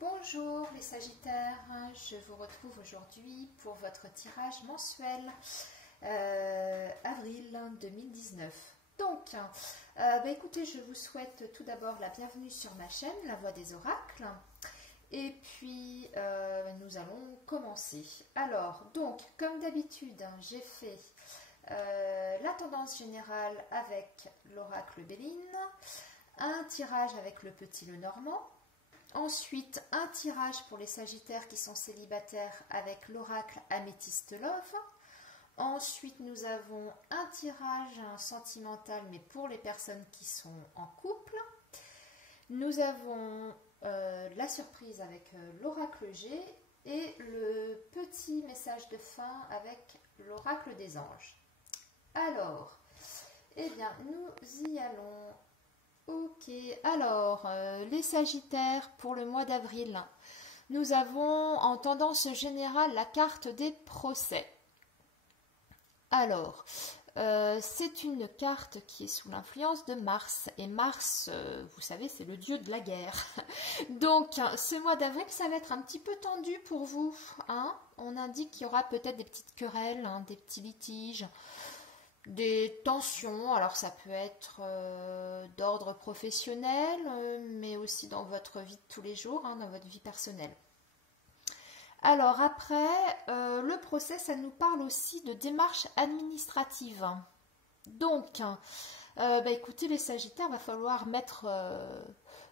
Bonjour les Sagittaires, je vous retrouve aujourd'hui pour votre tirage mensuel avril 2019. Donc, écoutez, je vous souhaite tout d'abord la bienvenue sur ma chaîne, La Voix des Oracles. Et puis, nous allons commencer. Alors, donc, comme d'habitude, j'ai fait la tendance générale avec l'oracle Béline, un tirage avec le petit Lenormand. Ensuite, un tirage pour les Sagittaires qui sont célibataires avec l'oracle Améthyste Love. Ensuite, nous avons un tirage sentimental, mais pour les personnes qui sont en couple. Nous avons la surprise avec l'oracle G et le petit message de fin avec l'oracle des anges. Alors, eh bien, nous y allons. Ok, alors, les Sagittaires pour le mois d'avril, nous avons en tendance générale la carte des procès. Alors, c'est une carte qui est sous l'influence de Mars. Et Mars, vous savez, c'est le dieu de la guerre. Donc, ce mois d'avril, ça va être un petit peu tendu pour vous. Hein. On indique qu'il y aura peut-être des petites querelles, hein, des petits litiges. Des tensions, alors ça peut être d'ordre professionnel, mais aussi dans votre vie de tous les jours, hein, dans votre vie personnelle. Alors après, le procès, ça nous parle aussi de démarches administratives. Donc, écoutez les Sagittaires, il va falloir mettre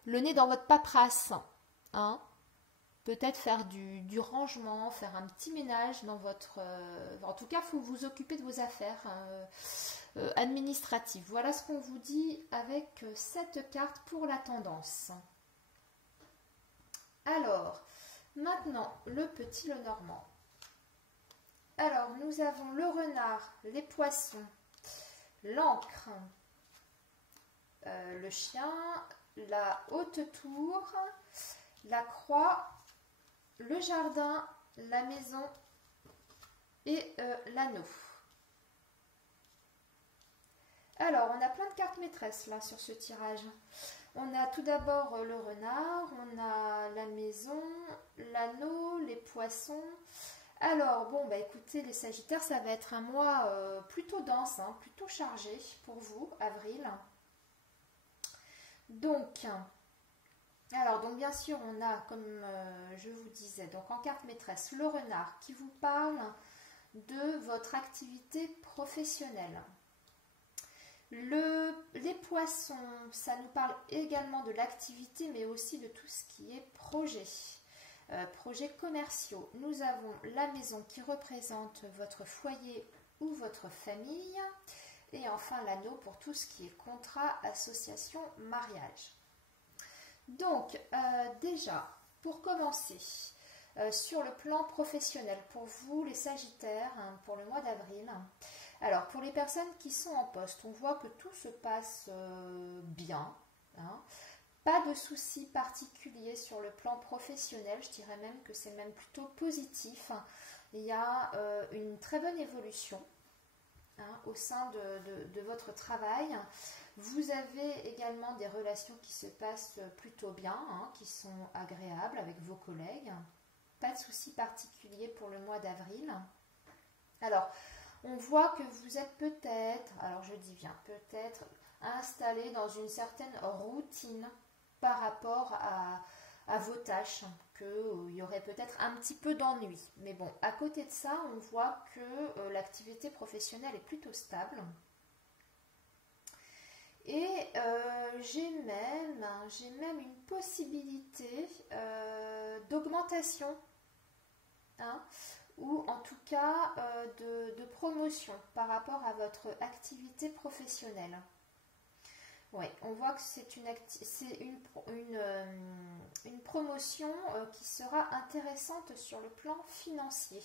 le nez dans votre paperasse, hein. Peut-être faire du rangement, faire un petit ménage dans votre... en tout cas, il faut vous occuper de vos affaires administratives. Voilà ce qu'on vous dit avec cette carte pour la tendance. Alors, maintenant, le petit Lenormand. Alors, nous avons le renard, les poissons, l'encre, le chien, la haute tour, la croix, le jardin, la maison et l'anneau. Alors, on a plein de cartes maîtresses là sur ce tirage. On a tout d'abord le renard, on a la maison, l'anneau, les poissons. Alors, bon, écoutez les Sagittaires, ça va être un mois plutôt dense, hein, plutôt chargé pour vous, avril. Donc... Alors, donc bien sûr, on a, comme je vous disais, donc en carte maîtresse, le renard qui vous parle de votre activité professionnelle. Les poissons, ça nous parle également de l'activité, mais aussi de tout ce qui est projet, projets commerciaux. Nous avons la maison qui représente votre foyer ou votre famille. Et enfin, l'anneau pour tout ce qui est contrat, association, mariage. Donc, déjà, pour commencer, sur le plan professionnel, pour vous, les Sagittaires, hein, pour le mois d'avril, alors, pour les personnes qui sont en poste, on voit que tout se passe bien, hein, pas de soucis particuliers sur le plan professionnel, je dirais même que c'est même plutôt positif. Il y a une très bonne évolution. Hein, au sein de votre travail. Vous avez également des relations qui se passent plutôt bien, hein, qui sont agréables avec vos collègues. Pas de soucis particuliers pour le mois d'avril. Alors, on voit que vous êtes peut-être, alors je dis bien peut-être, installé dans une certaine routine par rapport à vos tâches, qu'il y aurait peut-être un petit peu d'ennui. Mais bon, à côté de ça, on voit que l'activité professionnelle est plutôt stable. Et j'ai même une possibilité d'augmentation, hein, ou en tout cas de promotion par rapport à votre activité professionnelle. Oui, on voit que c'est une promotion qui sera intéressante sur le plan financier.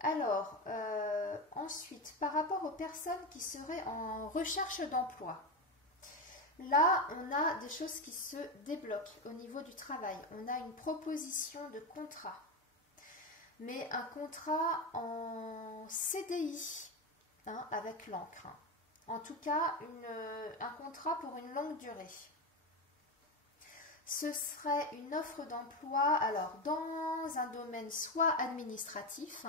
Alors, ensuite, par rapport aux personnes qui seraient en recherche d'emploi, là, on a des choses qui se débloquent au niveau du travail. On a une proposition de contrat, mais un contrat en CDI, hein, avec l'encre. En tout cas, un contrat pour une longue durée. ce serait une offre d'emploi, alors dans un domaine soit administratif,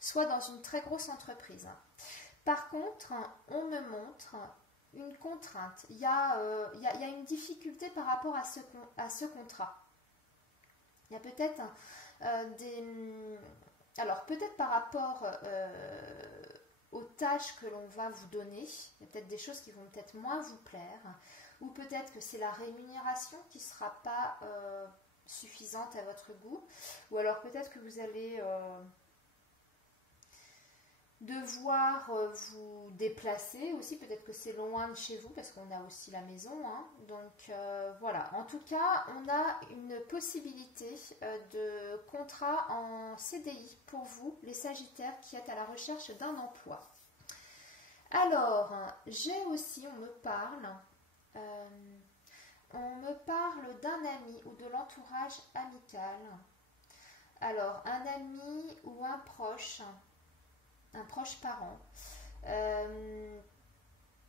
soit dans une très grosse entreprise. Par contre, on me montre une contrainte. Il y a une difficulté par rapport à ce contrat. Il y a peut-être des... Alors, peut-être par rapport aux tâches que l'on va vous donner, il y a peut-être des choses qui vont peut-être moins vous plaire, ou peut-être que c'est la rémunération qui ne sera pas suffisante à votre goût, ou alors peut-être que vous allez devoir vous déplacer aussi, peut-être que c'est loin de chez vous parce qu'on a aussi la maison, hein. Donc voilà, en tout cas on a une possibilité de contrat en CDI pour vous les Sagittaires qui êtes à la recherche d'un emploi. Alors j'ai aussi, on me parle d'un ami ou de l'entourage amical. Alors un ami ou un proche parent.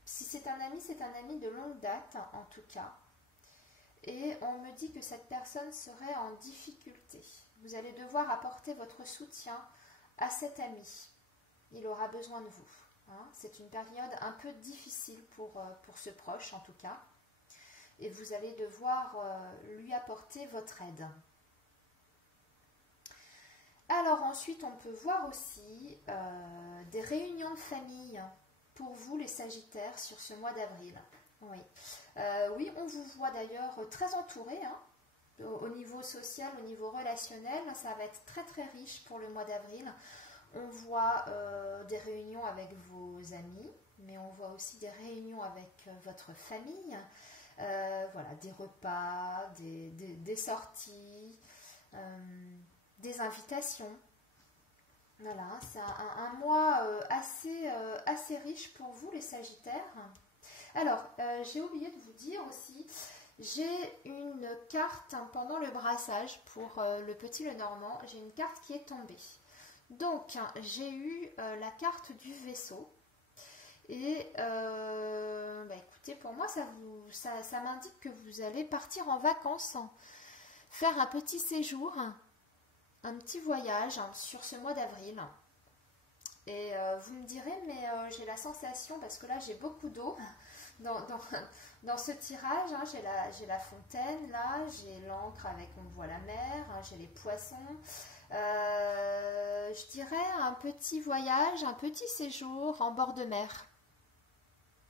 Si c'est un ami de longue date en tout cas. Et on me dit que cette personne serait en difficulté. Vous allez devoir apporter votre soutien à cet ami. Il aura besoin de vous. Hein. C'est une période un peu difficile pour ce proche en tout cas. Et vous allez devoir lui apporter votre aide. Alors ensuite, on peut voir aussi des réunions de famille pour vous les Sagittaires sur ce mois d'avril. Oui. Oui, on vous voit d'ailleurs très entouré hein, au niveau social, au niveau relationnel. Ça va être très très riche pour le mois d'avril. On voit des réunions avec vos amis, mais on voit aussi des réunions avec votre famille. Voilà, des repas, des sorties. Des invitations. Voilà, c'est un mois assez riche pour vous les Sagittaires. Alors, j'ai oublié de vous dire aussi, j'ai une carte pendant le brassage pour le petit Lenormand, j'ai une carte qui est tombée. Donc, j'ai eu la carte du vaisseau. Et écoutez, pour moi, ça m'indique que vous allez partir en vacances, faire un petit séjour, un petit voyage sur ce mois d'avril. Et vous me direz, mais j'ai la sensation, parce que là j'ai beaucoup d'eau dans ce tirage, hein, j'ai la fontaine, là j'ai l'encre avec on voit la mer, hein, j'ai les poissons. Je dirais un petit voyage, un petit séjour en bord de mer.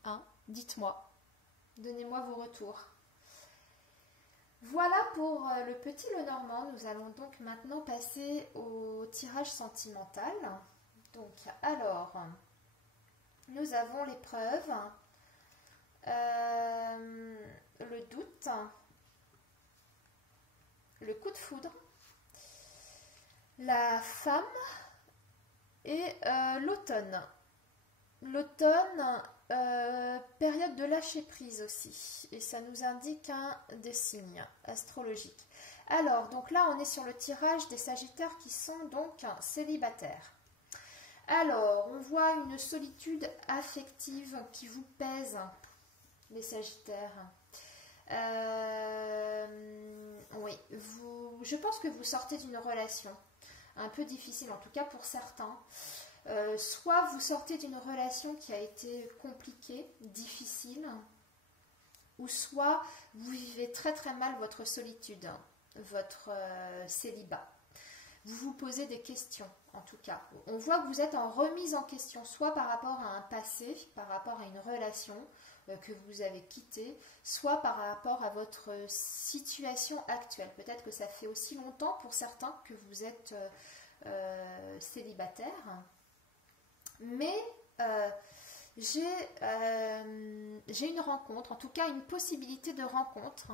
Hein, dites-moi, donnez-moi vos retours. Voilà pour le petit Lenormand. Nous allons donc maintenant passer au tirage sentimental. Donc, alors, nous avons l'épreuve, le doute, le coup de foudre, la femme et l'automne. L'automne, période de lâcher prise aussi, et ça nous indique des signes astrologiques. Alors, donc là, on est sur le tirage des Sagittaires qui sont donc célibataires. Alors, on voit une solitude affective qui vous pèse, les Sagittaires. Oui, je pense que vous sortez d'une relation un peu difficile, en tout cas pour certains. Soit vous sortez d'une relation qui a été compliquée, difficile, ou soit vous vivez très très mal votre solitude, votre célibat. Vous vous posez des questions, en tout cas. On voit que vous êtes en remise en question, soit par rapport à un passé, par rapport à une relation que vous avez quittée, soit par rapport à votre situation actuelle. Peut-être que ça fait aussi longtemps pour certains que vous êtes célibataire. Mais j'ai une rencontre, en tout cas une possibilité de rencontre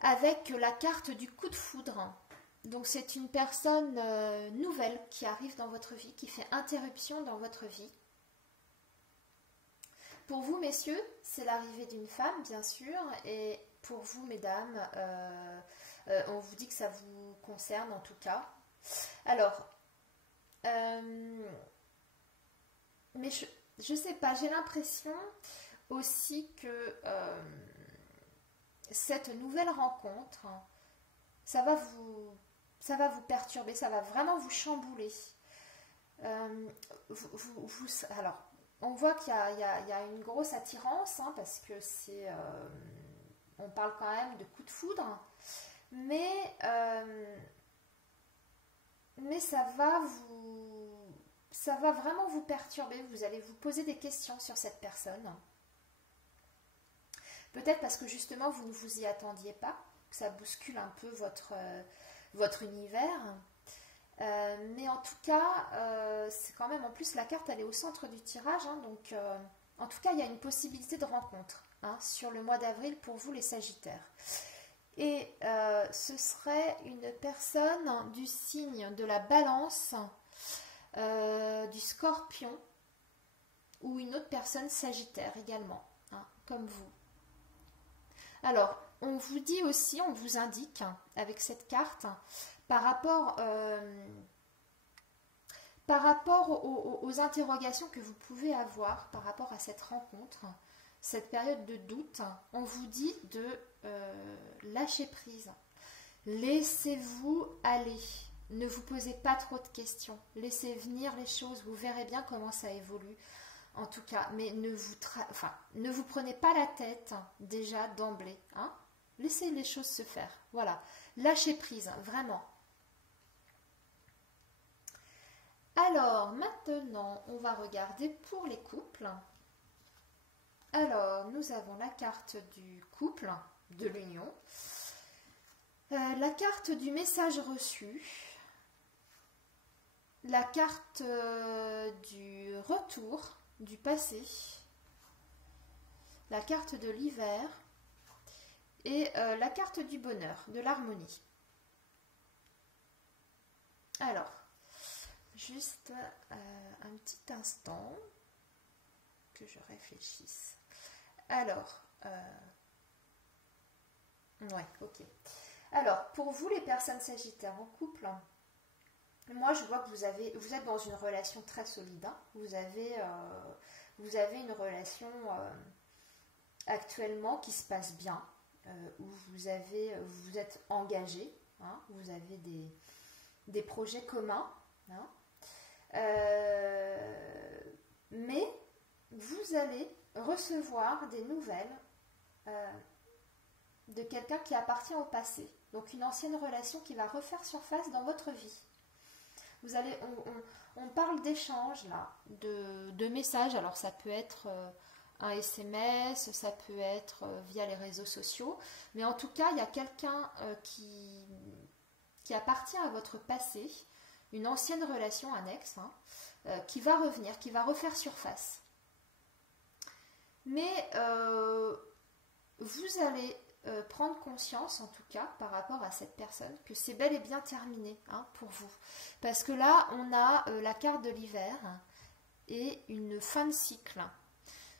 avec la carte du coup de foudre. Donc c'est une personne nouvelle qui arrive dans votre vie, qui fait interruption dans votre vie. Pour vous, messieurs, c'est l'arrivée d'une femme, bien sûr, et pour vous, mesdames, on vous dit que ça vous concerne en tout cas. Alors, mais je sais pas, j'ai l'impression aussi que cette nouvelle rencontre, ça va vous perturber, ça va vraiment vous chambouler. Alors, on voit qu'il y a une grosse attirance, hein, parce que on parle quand même de coup de foudre, mais ça va vraiment vous perturber. Vous allez vous poser des questions sur cette personne. Peut-être parce que justement vous ne vous y attendiez pas, que ça bouscule un peu votre univers. Mais en tout cas, c'est quand même, en plus la carte elle est au centre du tirage, hein, donc en tout cas il y a une possibilité de rencontre, hein, sur le mois d'avril pour vous les Sagittaires. Et ce serait une personne du signe de la Balance, du Scorpion, ou une autre personne Sagittaire également, hein, comme vous. Alors, on vous dit aussi, on vous indique, hein, avec cette carte, par rapport aux interrogations que vous pouvez avoir par rapport à cette rencontre, cette période de doute, on vous dit de lâcher prise. Laissez-vous aller. Ne vous posez pas trop de questions. Laissez venir les choses. Vous verrez bien comment ça évolue. En tout cas, mais ne vous prenez pas la tête, hein, déjà d'emblée. Hein. Laissez les choses se faire. Voilà. Lâchez prise, vraiment. Alors, maintenant, on va regarder pour les couples. Alors, nous avons la carte du couple, de l'union, la carte du message reçu, la carte du retour, du passé, la carte de l'hiver et la carte du bonheur, de l'harmonie. Alors, juste un petit instant que je réfléchisse. Alors, ouais, ok. Alors, pour vous les personnes sagittaires en couple, moi je vois que vous êtes dans une relation très solide, hein. Vous avez une relation actuellement qui se passe bien, où vous êtes engagé, hein, vous avez des projets communs, hein, mais vous allez recevoir des nouvelles de quelqu'un qui appartient au passé, donc une ancienne relation qui va refaire surface dans votre vie. On parle d'échanges là, de messages. Alors ça peut être un SMS, ça peut être via les réseaux sociaux, mais en tout cas il y a quelqu'un qui appartient à votre passé, une ancienne relation, un ex, hein, qui va revenir, qui va refaire surface. Mais vous allez prendre conscience, en tout cas, par rapport à cette personne, que c'est bel et bien terminé, hein, pour vous. Parce que là, on a la carte de l'hiver et une fin de cycle.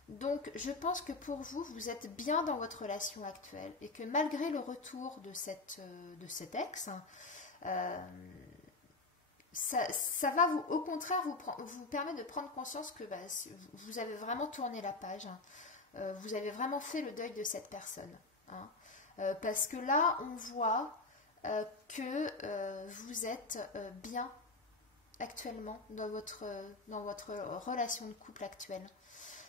Donc, je pense que pour vous, vous êtes bien dans votre relation actuelle et que malgré le retour de cet ex, ça va au contraire vous permettre de prendre conscience que vous avez vraiment tourné la page, hein. Vous avez vraiment fait le deuil de cette personne, hein. Parce que là on voit que vous êtes bien actuellement dans votre relation de couple actuelle.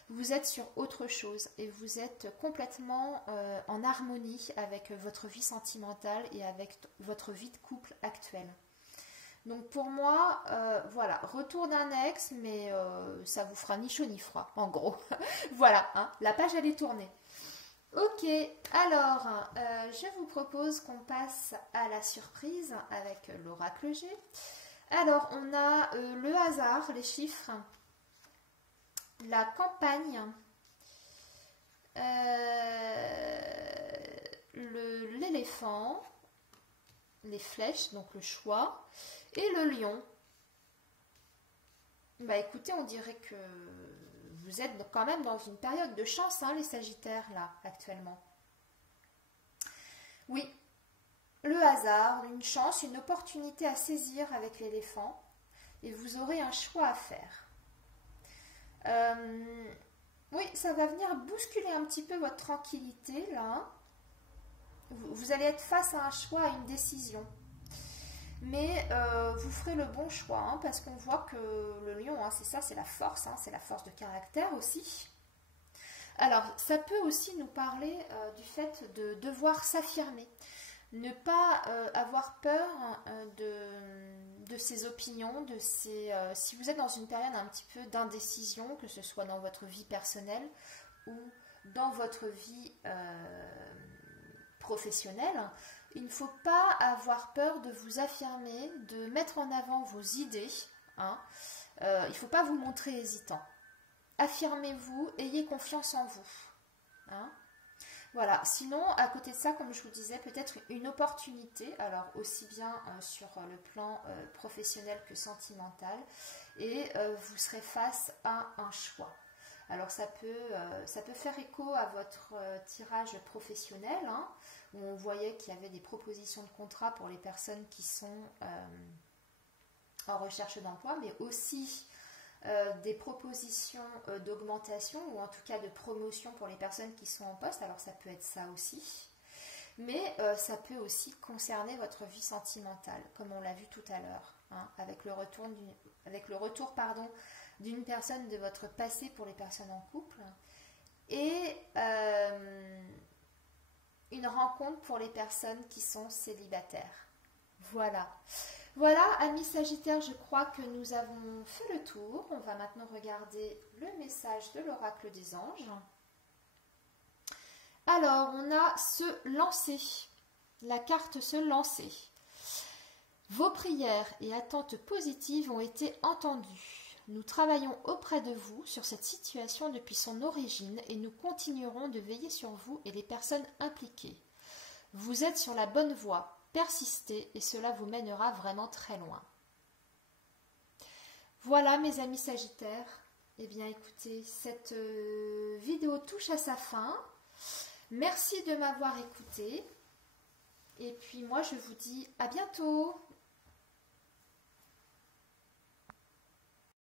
Vous êtes sur autre chose et vous êtes complètement en harmonie avec votre vie sentimentale et avec votre vie de couple actuelle. Donc pour moi, voilà, retour d'un ex, mais ça vous fera ni chaud ni froid, en gros. Voilà, hein, la page elle est tournée. Ok, alors, je vous propose qu'on passe à la surprise avec l'oracle G. Alors, on a le hasard, les chiffres, la campagne, l'éléphant, les flèches, donc le choix, et le lion. Bah écoutez, on dirait que vous êtes quand même dans une période de chance, hein, les Sagittaires, là, actuellement. Oui, le hasard, une chance, une opportunité à saisir avec l'éléphant, et vous aurez un choix à faire. Oui, ça va venir bousculer un petit peu votre tranquillité, là. Vous allez être face à un choix, à une décision. Mais vous ferez le bon choix, hein, parce qu'on voit que le lion, hein, c'est ça, c'est la force, hein, c'est la force de caractère aussi. Alors, ça peut aussi nous parler du fait de devoir s'affirmer. Ne pas avoir peur de ses opinions, si vous êtes dans une période un petit peu d'indécision, que ce soit dans votre vie personnelle ou dans votre vie professionnelle, il ne faut pas avoir peur de vous affirmer, de mettre en avant vos idées. Hein. Il ne faut pas vous montrer hésitant. Affirmez-vous, ayez confiance en vous. Hein. Voilà, sinon, à côté de ça, comme je vous disais, peut-être une opportunité, alors aussi bien sur le plan professionnel que sentimental, et vous serez face à un choix. Alors ça peut faire écho à votre tirage professionnel, hein, où on voyait qu'il y avait des propositions de contrat pour les personnes qui sont en recherche d'emploi, mais aussi des propositions d'augmentation ou en tout cas de promotion pour les personnes qui sont en poste. Alors ça peut être ça aussi, mais ça peut aussi concerner votre vie sentimentale, comme on l'a vu tout à l'heure, hein, avec le retour d'une personne de votre passé pour les personnes en couple, et une rencontre pour les personnes qui sont célibataires. Voilà. Voilà, amis Sagittaires, je crois que nous avons fait le tour. On va maintenant regarder le message de l'oracle des anges. Alors, on a se lancer, la carte se lancer. Vos prières et attentes positives ont été entendues. Nous travaillons auprès de vous sur cette situation depuis son origine et nous continuerons de veiller sur vous et les personnes impliquées. Vous êtes sur la bonne voie. Persistez et cela vous mènera vraiment très loin. Voilà mes amis Sagittaires. Eh bien écoutez, cette vidéo touche à sa fin. Merci de m'avoir écouté. Et puis moi je vous dis à bientôt.